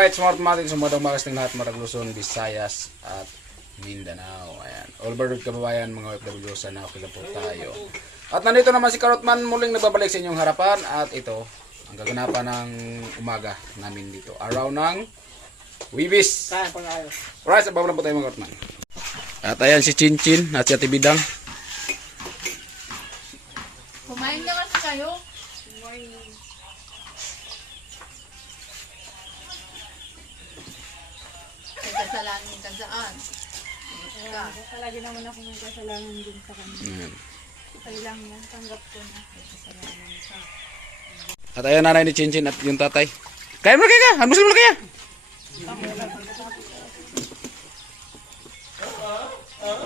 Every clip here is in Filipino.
Alright, smart matik sa mga magas ng lahat, Matag Luzon, Visayas at Mindanao. Ayan. All bird kababayan, mga OFW, sana okay lang po tayo. At nandito naman si Karotman, muling nagbabalik sa inyong harapan. At ito, ang gaganapan ng umaga namin dito. Araw ng Wibis. Alright, sa baba lang po tayo mga Karotman. At ayan si Chinchin at si Ate Bidang. Kumain na kasi kayo. Kasalanan ka saan? Palagi naman ako may kasalanan din sa kanya. Ayan. Kailang yan, tanggap ko na. Kasalanan ka. At ayan nanay ni Chinchin at yung tatay. Kaya mo na kaya? Almusal mo na kaya?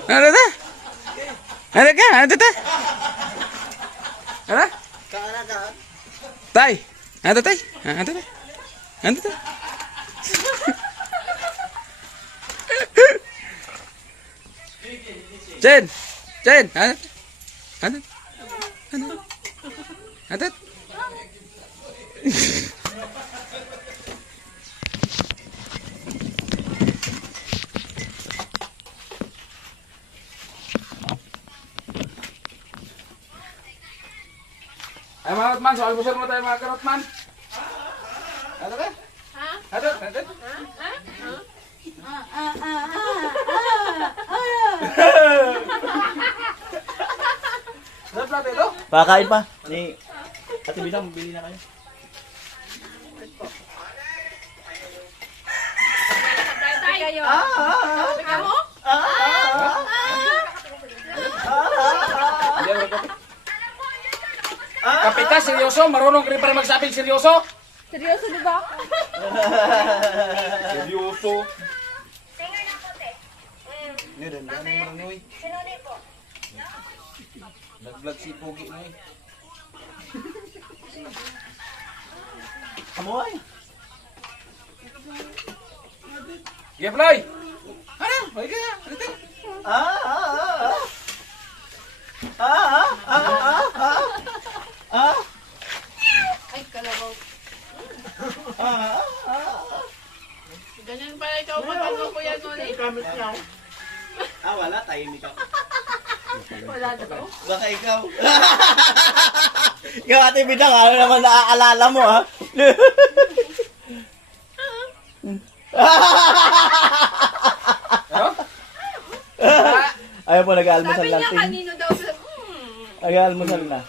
Ano ta? Ano ka? Ano ta? Ano? Tay! Ano tay? Ano tay? Ano tay? Chen! Chen! Ano? Ano? Ano? Ano? Ay mga Karotman, so almusal mo tayo mga Karotman. Ano ka? Ha? Ano? Ano? Ano plato ito? Pakakain pa. Ni Ate Bidang, bili na kayo. Tay kayo. Kamu? Hindi ako nagkape. Kape ka, seryoso? Marunong ka rin pala magsabing seryoso? Seryoso di ba? Seryoso. Nag-vlog si Pogi mo eh. Kamuhay. Sige, Floy! Ano? Ay ka! Ano ito? Ay, kalabaw. Ganyan pala ikaw pag ano ko yan, Noli. Wala. Tahimik ako. Wala daw. Baka ikaw. Ikaw Ate Bidang, ano naman naaalala mo ha? Ano? Ayaw po, nag-aalmusal Sabi lang. niya kanino daw sa... Nag-aalmusal na.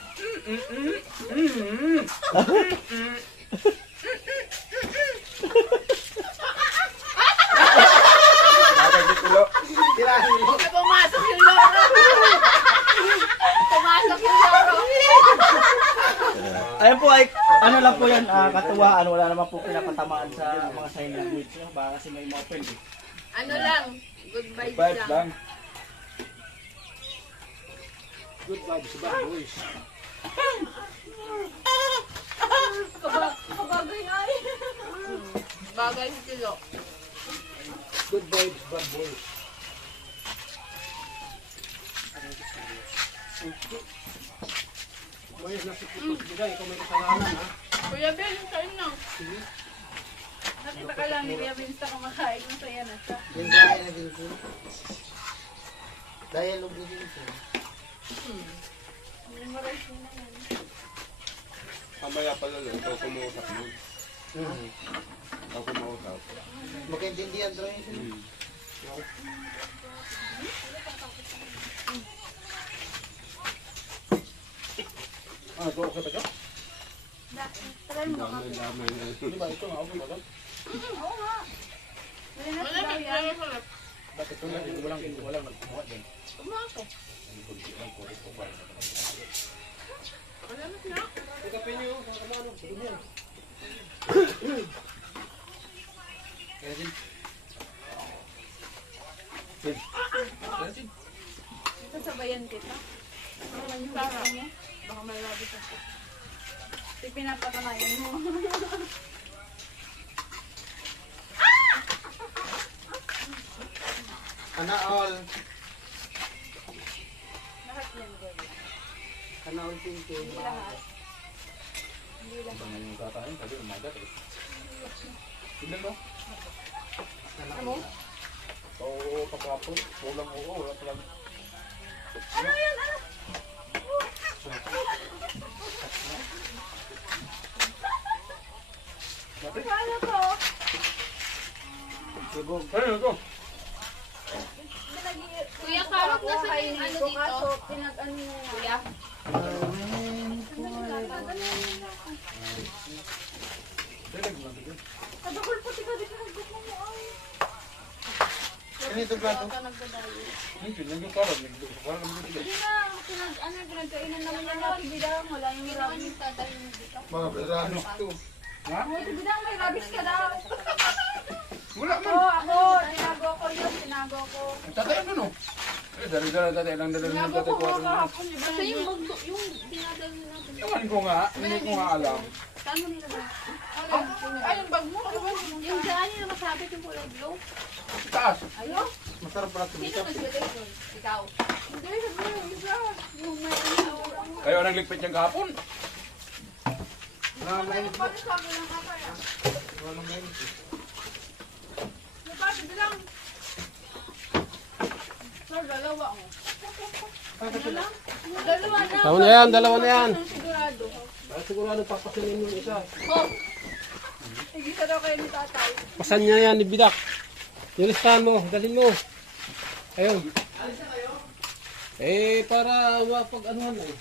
Bakit si Tulo? Pumasok yung loro. Pumasok yung loro. Ayun po ay, ano lang po yan, katuwaan. Wala naman po pinapatamaan sa mga sign language. No? Baka kasi may ma-open eh. Ano lang, good vibes Vibes lang. lang. Good vibes, bad boys. Kabagay ay. Bagay si Tilo. Good vibes, bad boys. Kuya Ben, kain na. Nakita ka lang ni Kuya Vince na kumakain. Masaya na siya. Yung gaya na din po. Dialogue na din po. Memorize mo na yan. Kamaya pala lang, ikaw kumausap mo. Ikaw kumausap. Magkaintindihan daw yun. Ah, ito okay pa siya? Try mo ka. Damay na. Di ba ito nga okay pa ba? Oo nga. Malinat Wala daw na, yan. wala na. Bakit ito lang? Walang nagkuha din. Pumasok. Wala na siya. Sasabayan kita. Ano yung gusto mo? Baka may labi ka. Pinapatanayan mo. Ana all. Lahat yan, girl. Ana all pinto. Hindi lahat. Ito nga yung kakain, sabi umaga. Tignan mo. Oo, pagkapon. Walang oo, wala palang. Ano yan? Ano? Kaya ko. Ayun, ito. Kuya, Karot, nasa yung ano dito? Kaso, pinag-ano niya. Kuya? Kadakol po, tika dito. Nagbuko mo ay. Ganito plato. Ka nagdadayo. Hindi, nandiyo ka lang. Wala naman dito. Hindi na, pinag-ano, pinagkainan naman yung rabi bidang. Wala yung rabi. Mga berano. Ito. Ha? Oh, ito bidang, may rabies ka daw. Wala man. Oo, ako. Tinago ko yun. Tinago ko. Tatay ano no? Eh, dali-dali tatay lang dali Tinago tatay ko ko. mga kahapon. Di ba? Kasi yung magdo, yung dinadalo natin. Ewan ko nga, hindi ko nga alam. Saan mo nila ba? Ay, yung bag mo. Yung saan nila masabit yung kulay blue? Taas. Ayun. Masarap pala ito. Sino nagbigay nun? Ikaw. Hindi, sabi mo yung isa. Yung may ano. Kayo nagligpit niyang kahapon. Wala mainit po. Paano sabi ng kakaya? Wala mainit. Napabi bilang. Sir, dalawa mo. Dalawa na. Dalawa na yan, dalawa na yan. Sigurado. Sigurado papasinin yung isa. Oh. Igisa daw kayo ni tatay. Pasan niya yan, ibidak. Yung listahan mo, dalhin mo. Ayun. Eh, para mapag-anuhan eh.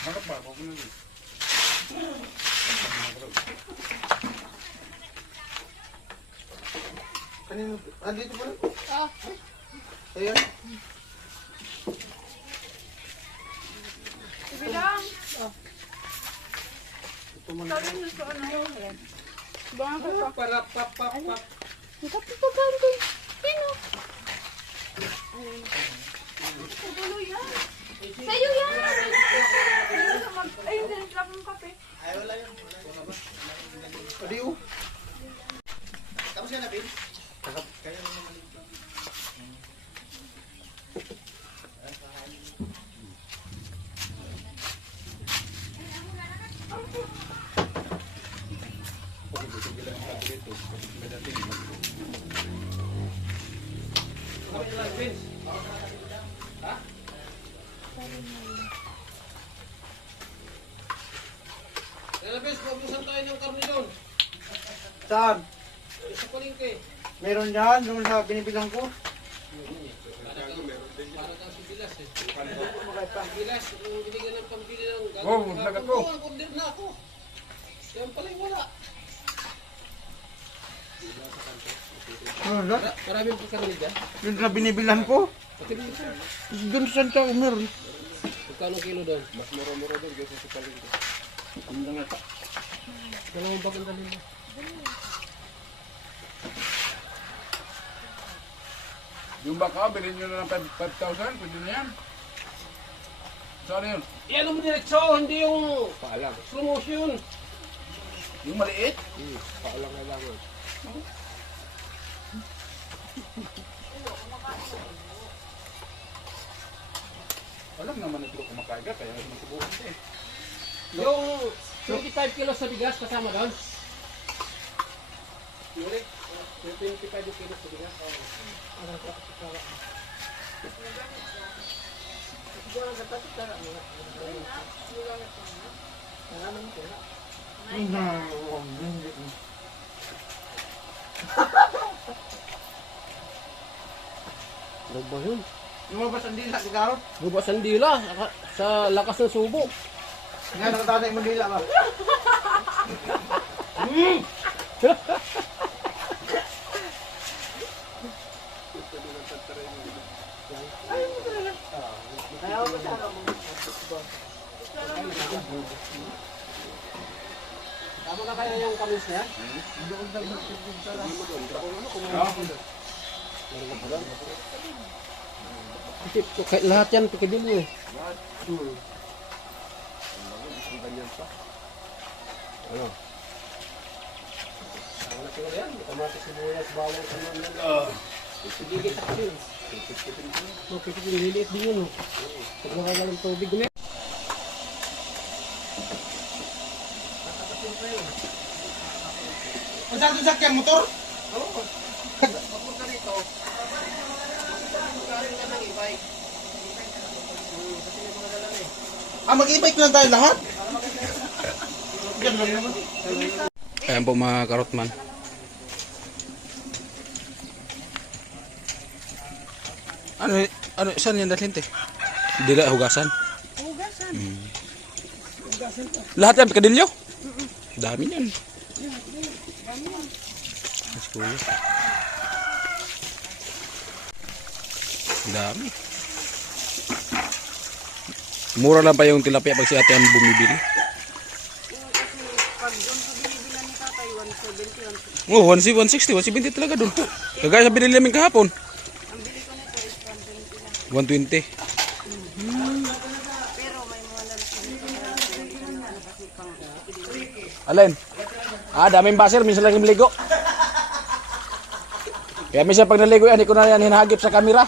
Bakit ba? Huwag mo na din. Kanino? Dito pala. Ah. Ayan. Bilang. Sabi mo sa ano. Baka ka pa. Para pap. Kapitukan ko. Sino? Tulo yan. Sa'yo yan. Ay, hindi. Naglag ng kape. Adiyo. Tapos yan na, Bill? Elabes, pabusan tayo ng karne doon. Saan? Sa palengke. Meron yan. Doon sa binibilang ko. Para kang si Bilas eh. Bilas, yung binigyan ng pambili ng Oh, maglagat ko. Order na ako. Yan pala yung wala. Ano na? Maraming po karne dyan. Doon sa binibilang ko. Pati mo ito. Doon sa Santa meron. Magkano kilo doon? Mas mura-mura doon kaysa sa palengke. Dalawang bakang dalhin mo. Yung baka, bilhin nyo na ng 5,000, pwede na yan. Saan yun? Yan ang diretso, hindi yung Paalam. promotion. Yung maliit? Paalam kailangan. Alam naman ito kumakain ka, kaya masubukan ka eh. Yung 25 kilos sa bigas kasama doon. Yurik, yung 25 kilos sa bigas. Ano ba yun? Lumabas ang dila si Karot. Bubas ang dila sa lakas ng subo. Nga nakatanay mo dila ba? Tama na kaya yung kamis na yan? Kahit lahat yan, pakibil mo eh. Ano? Tama na sila yan. Kamatis, sibuyas, bawang, kanon. Sigigit ako yun. Pipitin, liliit din yun. Pag nakagalang tubig na. Kung saan doon sakyan motor? Mag-e-bike lang tayo lahat? Yan lang naman. Ayan po mga karotman. Ano, saan yan dalhin te? Dila, hugasan? Hugasan. Lahat yan, pikadilyo? Dami yan. Mas kuya. Dami. Mura lang pa yung tilapia pag si ate ang bumibili. Oh, 160, 170 talaga doon. Kagaya sa binili namin kahapon. 120. Alin? Daming baser, minsan lang maligo. Kaya minsan pag naligo yan, hindi ko na yan hinahagip sa kamera.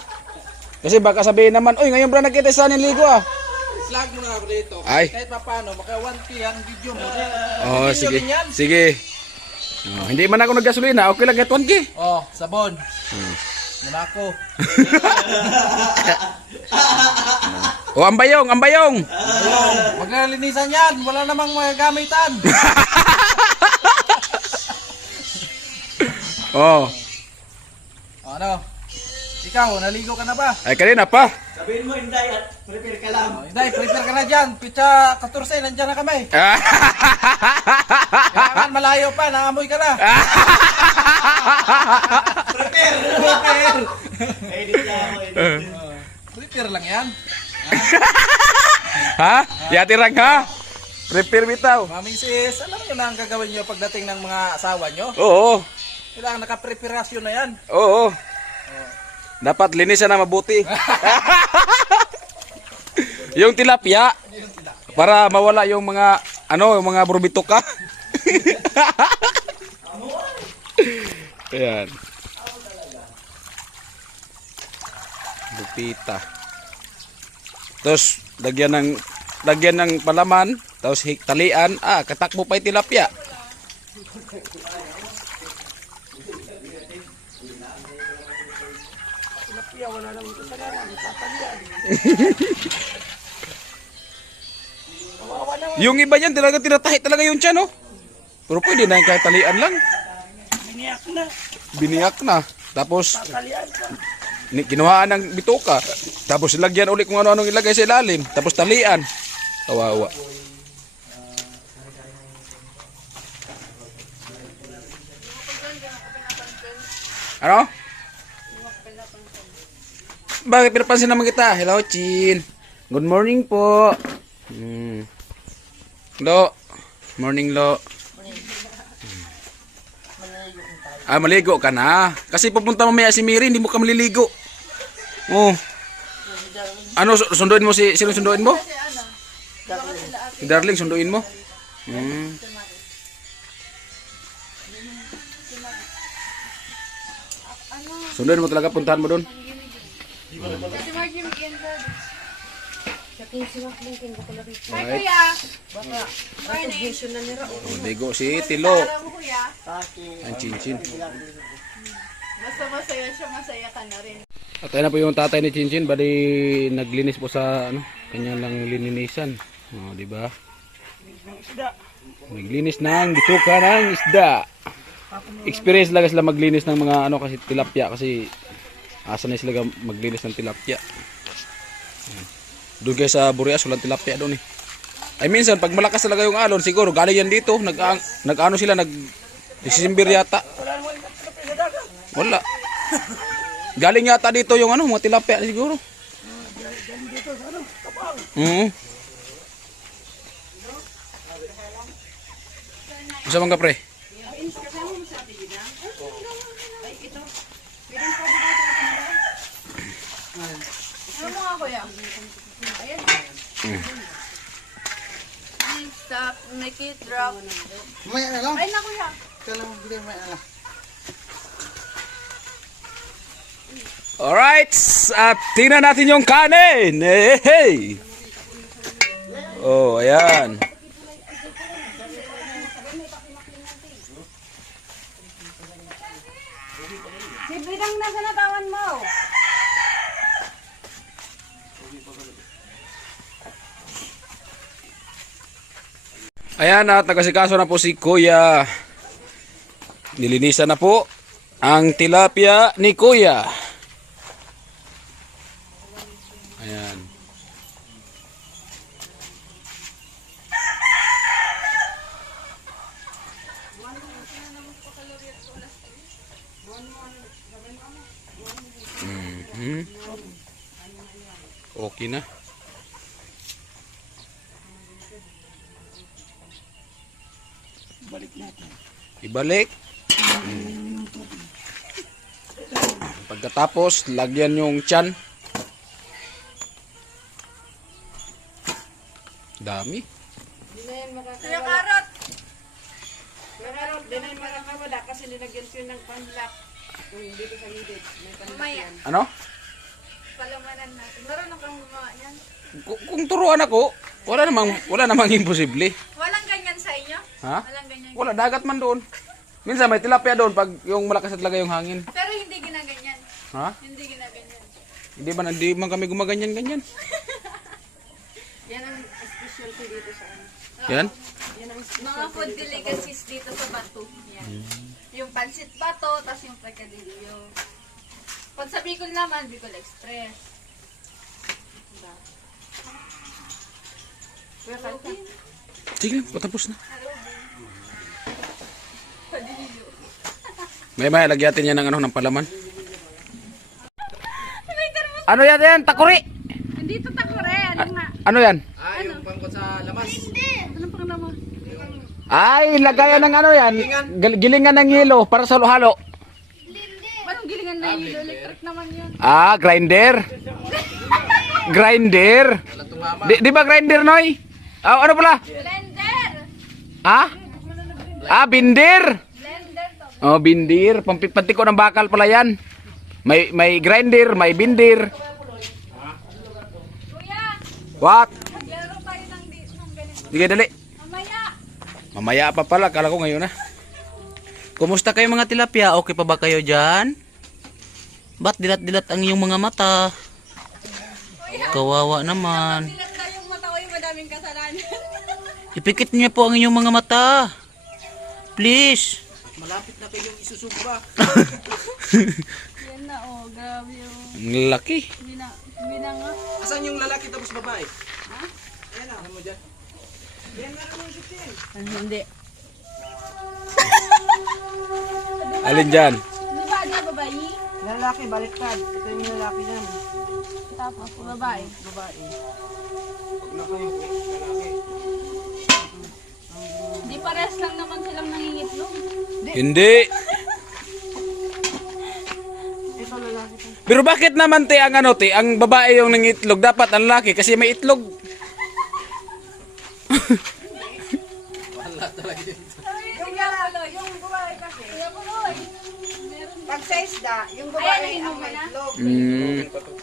Kasi baka sabihin naman, uy, ngayon bro nakita saan yung ligo ah. Flag mo na ako dito. Ay. Kahit pa paano, maka 1K ang video mo. Oh, sige. Sige. Oh, hindi man ako naggasolina, okay lang kahit 1K. Oh, sabon. Muna ako. Oh, ambayong, ambayong. Ayun, maglalinisan yan. Wala namang magagamitan. Oh. Ano? Ikaw, naligo ka na ba? Ay, kanina pa. Sabihin mo, Inday, at prepare ka lang. Oh, Inday, prepare ka na dyan. Pitsa 14, nandyan na kami. Kailangan malayo pa, nangamoy ka na. Prepare! Edit lang ako, edit. Prepare lang yan. Ha? Yatirang ha? Prepare bitaw. Mami sis, alam nyo na ang gagawin nyo pagdating ng mga asawa nyo? Oo. Kailangan nakapreparasyon na yan. Oo. Dapat linisan na mabuti. Yung tilapia para mawala yung mga yung mga burbitoka. Ayan. Lupita. Tapos lagyan ng palaman, tapos talian, katakbo pa yung tilapia. Yung iba niyan talaga tinatahi talaga yung tiyan, no? Pero pwede na yung kahit talian lang. Biniyak na. Tapos kinuhaan ng bituka. Tapos lagyan ulit kung ano-anong ilagay sa ilalim. Tapos talian. Kawawa. Ano? Bakit pinapansin naman kita? Hello, Chin. Good morning po. Lo. Morning, Lo. Maligo ka na. Kasi pupunta mamaya si Miri, hindi mo ka maliligo. Oh. Ano, sunduin mo sino sunduin mo? Si Darling, sunduin mo? Sunduin mo talaga, puntahan mo doon. Hi, kuya. Ligo si Tilo. Ang Chinchin. Basta masaya siya, masaya ka na rin. At ayun na po yung tatay ni Chinchin, bali naglinis po sa kanya lang lininisan. Oh, di ba? Naglinis ng bituka ng isda. Experience lang sila maglinis ng mga kasi tilapia kasi asa na sila maglinis ng tilapia. Doon kayo sa Boreas, walang tilapia doon eh. Ay minsan, pag malakas talaga yung alon, siguro galing yan dito, nag-ano sila, nag-December yata. Wala. Galing yata dito yung mga tilapia siguro. Gusto mong ka, pre? Ano mo nga, kuya? Ayan. Stop, make it drop. May na lang. Ay, na, kuya. Kailan mo bigay may ala. Alright, at tingnan natin yung kanin. Hey! Oh, ayan. lang nasa natawan mo. Ayan at nagasikaso na po si Kuya. Nilinisan na po ang tilapia ni Kuya. Ayan. Mhm. Okay na. Ibalik. Pagkatapos, lagyan yung tiyan. Dami. Kuya Karot! Kuya Karot, di na yung makakawala kasi nilagyan ko yun ng panlock. Yung dito sa gilid. May panlock yan. Ano? Palamanan natin. Marunong kang gumawa yan. Kung turuan ako, wala namang imposible. Walang ganyan sa inyo? Ha? Walang ganyan. Wala, dagat man doon. Minsan may tilapia doon pag yung malakas at talaga yung hangin. Pero hindi ginaganyan. Ha? Hindi ginaganyan. Hindi man kami gumaganyan-ganyan. Yan ang specialty dito sa ano. Yan? Yan ang mga food delicacies dito sa Batu. Yan. Yung pansit bato, tas yung precadillo. Pag sa Bicol naman, Bicol Express. Diba? Kuya Kanta. Sige lang, patapos na. May lagyatin yan ng ng palaman. Ano yan? Takuri! Hindi ito takore. Ano nga? Ano yan? Yung pangkot sa lamas. Anong pang naman? Ay, lagayan ng ano yan? Gilingan ng hilo para sa halo. Anong gilingan na yung electric naman yun? Ah, grinder. Grinder. Di ba grinder, Noy? Ah, ano pala? Blender! Ah? Ah, bindir. Blender to. Oh, bindir. Pampipantiko ng bakal pala yan. May grinder, may bindir. Kuya, What? maglaro tayo ng ganito. Sige, dali. Mamaya! Mamaya pa pala, kala ko ngayon na. Kumusta kayo mga tilapia? Okay pa ba kayo dyan? Ba't dilat-dilat ang iyong mga mata? Kawawa naman. Silat tayong mataoy, madaming kasalanan. Ipikit niyo po ang inyong mga mata. Please. Malapit na kayong isusubra. Yan na oh, grabe oh. Ang laki. Hindi na nga. Asan yung lalaki tapos babae? Ha? Ayan na, ano mo dyan? Ayan na, ano yung sitin? Hindi. Alin dyan? Babae na babae? Lalaki, baliktad. Ito yung lalaki yan. Tapos babae. Babae. Di pares lang naman silang nangingitlog. Hindi. Ito lalaki. Pero bakit naman te ang ano te, ang babae yung nangitlog, dapat ang lalaki kasi may itlog. Yung lalaki, yung babae kasi. Kuya Puloy. Pag sa isda, yung Ayan, babae inom ang mo may na. itlog.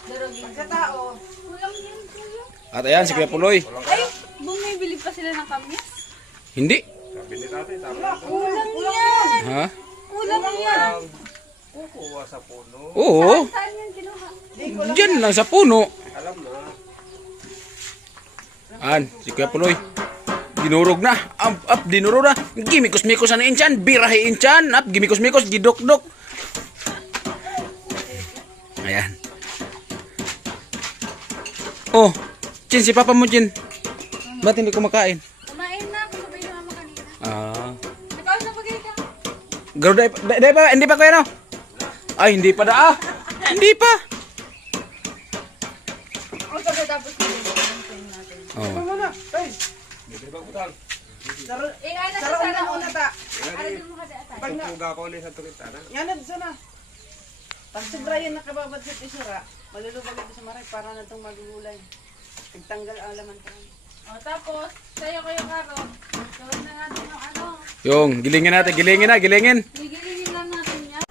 Durugin. Sa tao, Kulang yan, kuya. At ayan si Kuya Puloy. Ay, bumibili pa sila ng kamis? Hindi. Kulang yan. Ha? Kulang yan. Kukuha sa puno. Oo. Saan yan kinuha? Diyan lang sa puno. An, si Kuya Puloy. Dinurog na. Up, dinurog na. Gimikos-mikos na inchan. Birahe inchan. Up, gimikos-mikos. Gidok-dok. Ayan. Oh, Chin, si Papa mo, Chin. Ba't hindi kumakain? Kumain na ako, sabi ng mama kanina. Ah. Nakaos na pagay ka. Garo, hindi pa kuya, no? Ay, hindi pa da. Hindi pa. O, sabi tapos na. Oh. Eh, ano sa sarap sana na mo? una ta. Ano din mo kasi atay? Pag na, Puga ko ulit sa turitana. yanad sana. Pag sobra yan nakababad sa isura, malulubag ito sa maray para na itong magugulay. Nagtanggal ang laman ka. O, tapos, sa'yo kayo karo. Gawin na natin yung ano. Yung, gilingin natin. Gilingin. Gigilingin lang natin yan.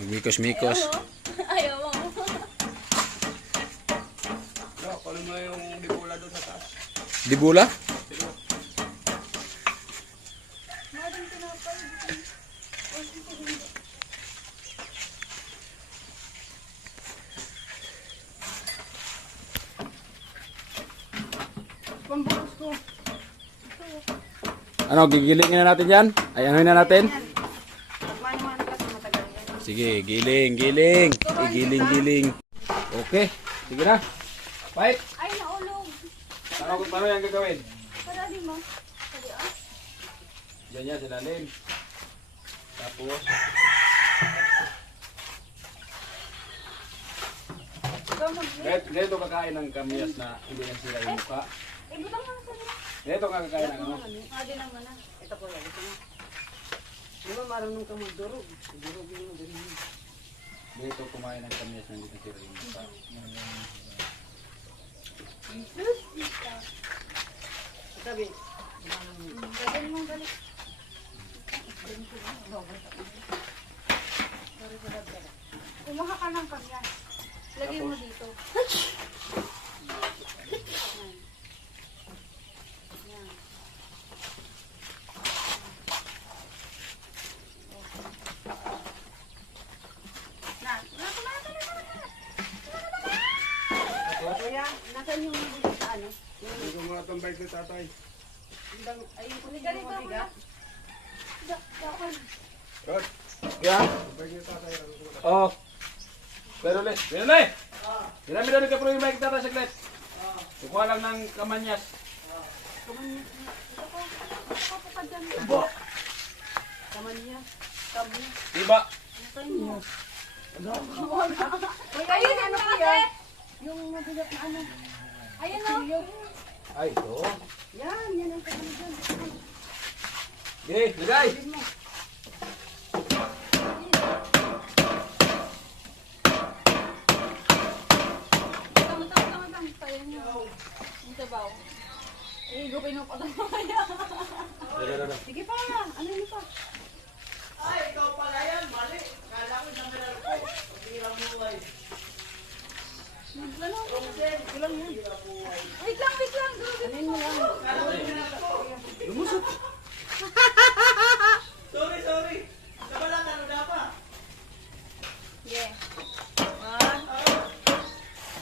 Magmikos-mikos. Ayaw mo. Kunin mo yung dibula doon sa taas. Dibula? Ano, gigilingin na natin yan? Ay, anuhin na natin? Magmano-mano kasi matagal yan. Sige, giling, giling. Giling, giling. Okay, sige na. Bye. Ay, naulog. Paano yan gagawin? Parali mo. Pwede ah. Diyan yan, silalim. Tapos, ganito kakain ng kamyas na hindi nang sira yung mukha. Eh, butang mo na sa nila. Ganito nga kakain ng ano. Adi naman na. Ito ko lang, ito na. Di ba marunong ka magdurog? Durog yun, ganyan. Ganito kumain ng kamyas na hindi nang sira yung mukha. Sabi, Lagyan mo balik. Kumuha ka ng kamyas. Lagyan mo dito. kuya, nasan yung bigas sa ano? Hindi mo itong bike ni tatay. Ayun ko Ganito yung mga ako bigas. Rod, Yan. bike ni tatay. Oh. Pero le. Dinami daw ka yung bike tata saglit. Kukuha lang ng kamanyas. Kaman niya. Tabi. Diba? Ayun ano kasi. Yung mabigat na ano. Ayun o. Ay, ito. Yan, yan ang kaman dyan. Okay, lagay. Tama. Kaya niyo. Yung sabaw. Eh, gupin mo pa ito mamaya. Sige pa, ano yun pa? Wait lang. Ano yun mo lang? Yeah.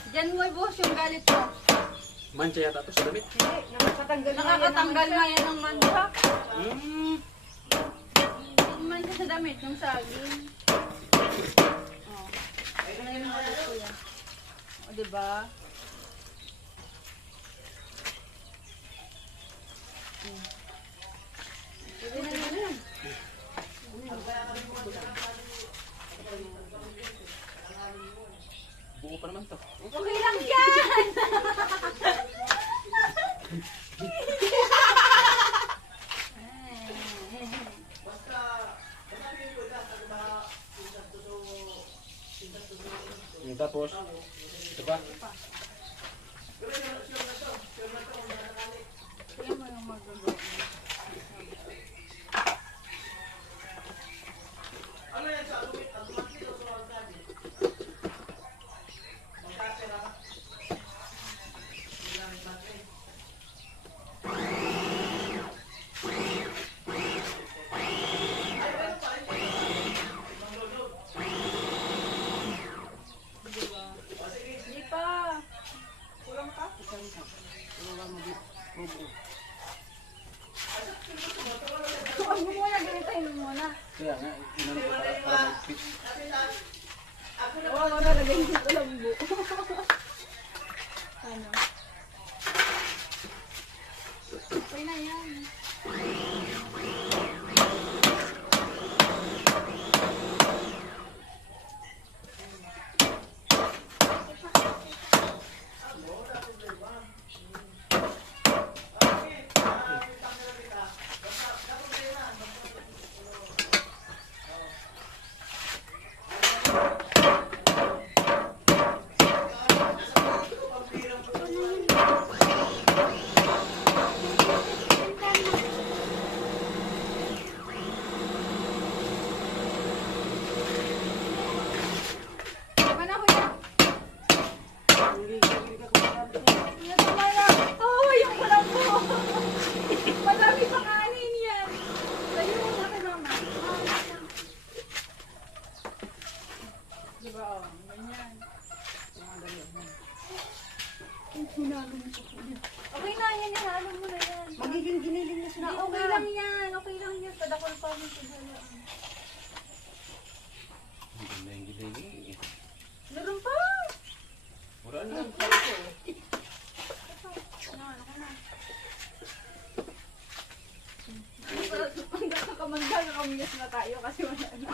Diyan mo ibuhos yung galit mo. Mancha yata to sa damit. Hindi, nakakatanggal na yan. Nakakatanggal nga yan ng mancha. Yung mancha sa damit, yung saging. Oh. Ano yung galit ko yan? O, diba? Pwede na yan. Buo pa naman to. Okay lang yan! Tapos, ito pa. Tingnan mo yung magagawa. Hindi pa. Kulang pa? Huwag mo muna, ganitahin mo muna. Kaya nga, inano ko para mag-fit. Oo, nalagay mo sa lambo. Ano? Okay na yan. malinis na. Okay lang yan. Okay lang yan. Padakol pa mo siguro. Meron pa. Wala na. Hanggang kakamanda, nakamiyas na tayo kasi wala na.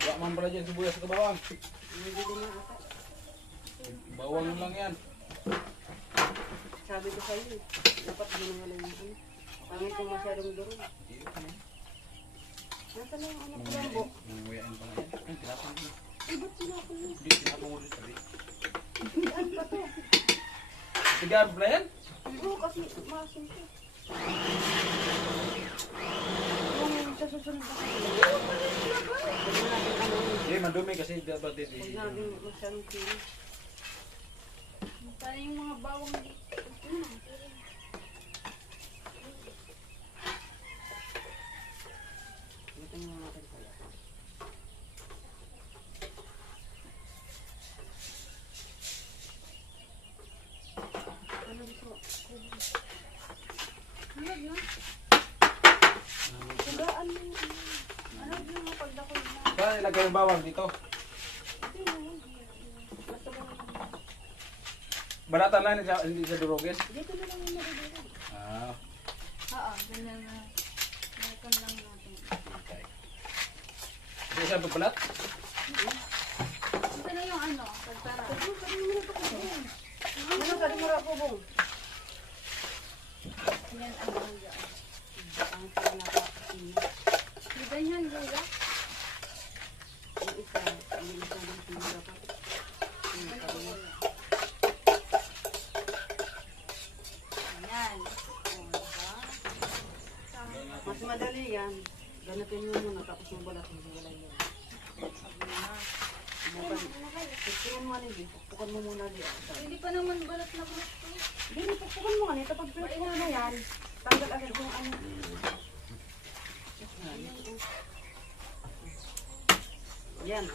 Wala man pala dyan sibuyas sa bawang. Bawang lang yan. Sabi ko sa'yo, dapat ginagalan yung ano. Pangit kung masyadong durog. Nasa na yung ano ko lang, Bo? Nanguyain pa nga yan. Ay, tinapon mo. Eh, ba't sinapon mo? Hindi, tinapon mo rin sabi. Ano ba to? Tigaan pala yan? Oo, kasi maasin ko. Yung sa susunod na kasi. Huwag natin ano, Hindi, madumi kasi dapat din. huwag natin masyadong kilo. Para yung mga bawang dito. Ito yung mga natin kaya. Ano gusto mo? Ano yun? Tugaan mo yung ano. Ano yun mga pagdakol na? Saan ilagay yung bawang dito? Basta ba Balatan lang hindi sa durugin. dito na lang yung nabibigay. Ah, Oo, ganyan na. Nakon lang natin. okay. Hindi siya pagbalat? Ito na yung ano, pagtara. Ano ka di mo ra po, Bong? Yan ang luya. Ang pinaka-ina. Di ba yan luya? Yung isa, hindi na siya ng pino dapat. Yung kariya. Yan. Mas madali yan. Ganatin mo muna tapos yung balat mo. Wala yan. Pagpukan mo ano din. Pagpukan mo muna din. Hindi pa naman balat na balat to. Hindi, pagpukan mo ano. Kapag pinag mo na yan, tanggal agad yung ano. Yan.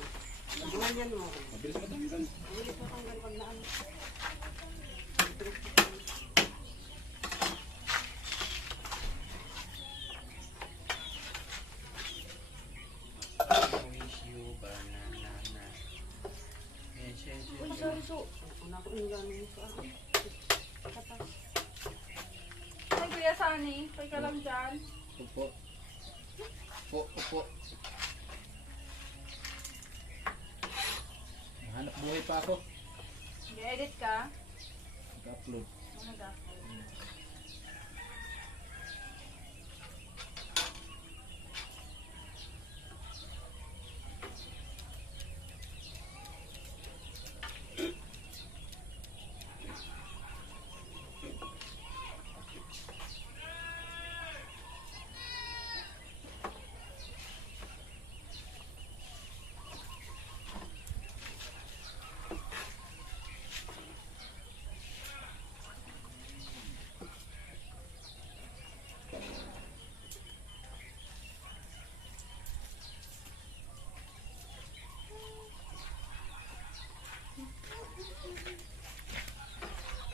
Ganyan mo. Mabilis mo ito. Ulit mo tanggal pag na ano. Uy, sorry, so. Una ko yung gano'n sa akin. Katas. Ay, Kuya Sunny, pay ka lang dyan. Upo. Upo. Hanap buhay pa ako. Nag-edit ka? Nag-upload. Ano dapat?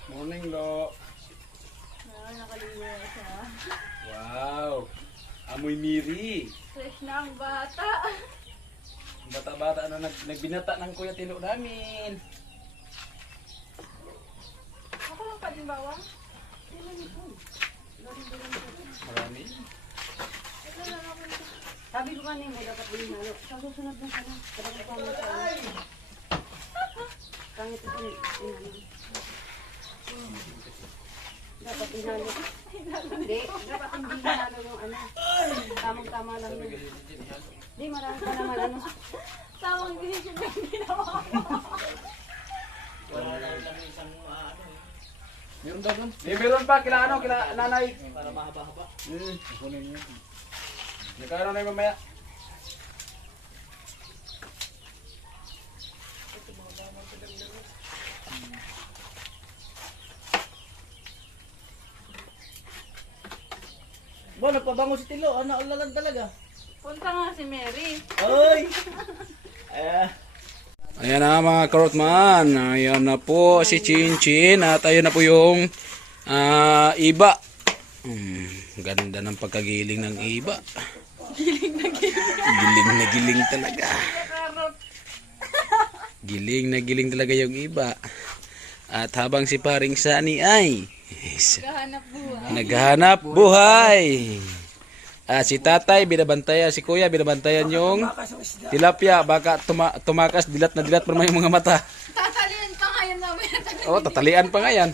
Morning, Lo. Nakaliwa siya. Wow. Amoy miri. Fresh na ang bata. Bata-bata na nagbinata ng kuya tilo namin. Ako lang pa din bawang? Marami. Ito lang ako. Sabi ko kanina, dapat din halo. Sa susunod na sana. Dapat ko mo sa ano. Kangit ito inano. Dapat inalo. Hindi, dapat hindi inalo yung ano. Tamang-tama lang yun. Hindi, marami pa naman ano. Tawang decision na yung ginawa ko. Wala lang isang ano Meron daw doon. Meron pa kila ano, kila nanay. para mahaba-haba. Kunin niyo. Nagkaroon na yung mamaya. Ba, nagpabango si Tilo. Ano, ulalan talaga. Punta nga si Mary. Oy! Ayan na mga karotman. Ayan na po si Chinchin. At ayun na po yung iba. Ganda ng pagkagiling ng iba. Giling na giling talaga. Giling na giling talaga yung iba. At habang si paring Sani ay naghahanap buhay. Si tatay binabantayan, si kuya binabantayan yung tilapia. Baka tumakas, dilat na dilat pa naman yung mga mata. Tatalian pa nga yan namin. Oh, tatalian pa nga yan.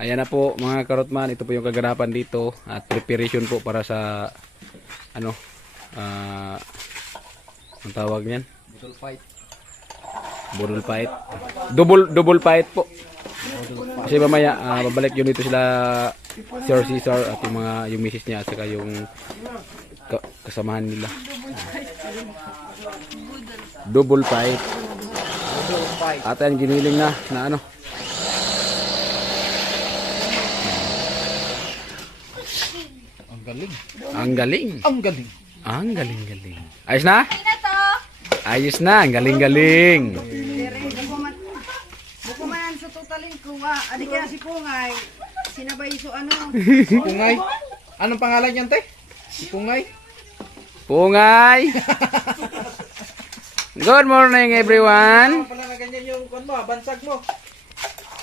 Ayan na po mga karotman, ito po yung kaganapan dito at preparation po para sa ano, ang tawag niyan? Budol fight. Budol fight. Double fight po. Kasi mamaya babalik yun dito sila Sir Cesar at yung misis niya at saka yung kasamahan nila. Double fight. At yan giniling na ano. Ang galing. Ang galing. Ayos na? Ayos na. Ang galing. Bukuman sa totalin ko, adik kaya si Pungay, sinabay so ano. Pungay. Anong pangalan niyan, te? Pungay. Pungay. Good morning everyone. Pala na ganyan yung kwan mo, bansag mo.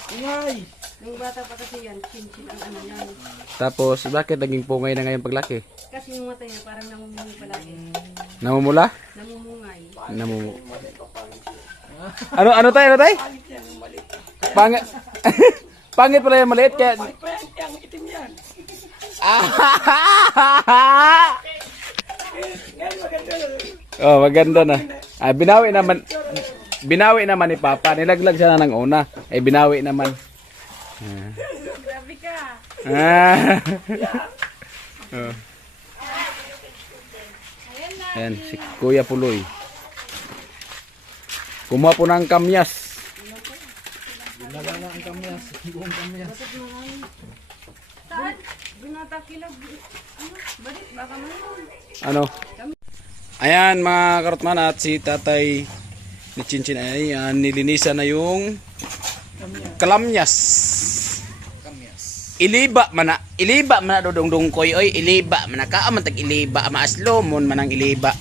Pungay. Nung bata pa kasi yan, chin-chin ang ano yan. Tapos bakit naging pungay na ngayon paglaki? Kasi yung mata niya parang namumungay palagi. Namumula? Namumungay. Ano tayo? Pangit. Pangit pala yung maliit kaya. Oh, maganda na. Binawi naman ni Papa. Nilaglag siya na ng una. Binawi naman. Grabe ka. Oh. Ayan, si Kuya Puloy. Kumuha po ng kamyas. Saan? Binata kilag. Ano? Balik, baka man. Ano? Ayan mga karotman at si tatay ni Chinchin ay nilinisan na yung kalamyas. Iliba man na dodong koy oy iliba man na ka man tag iliba maaslomon man ang iliba.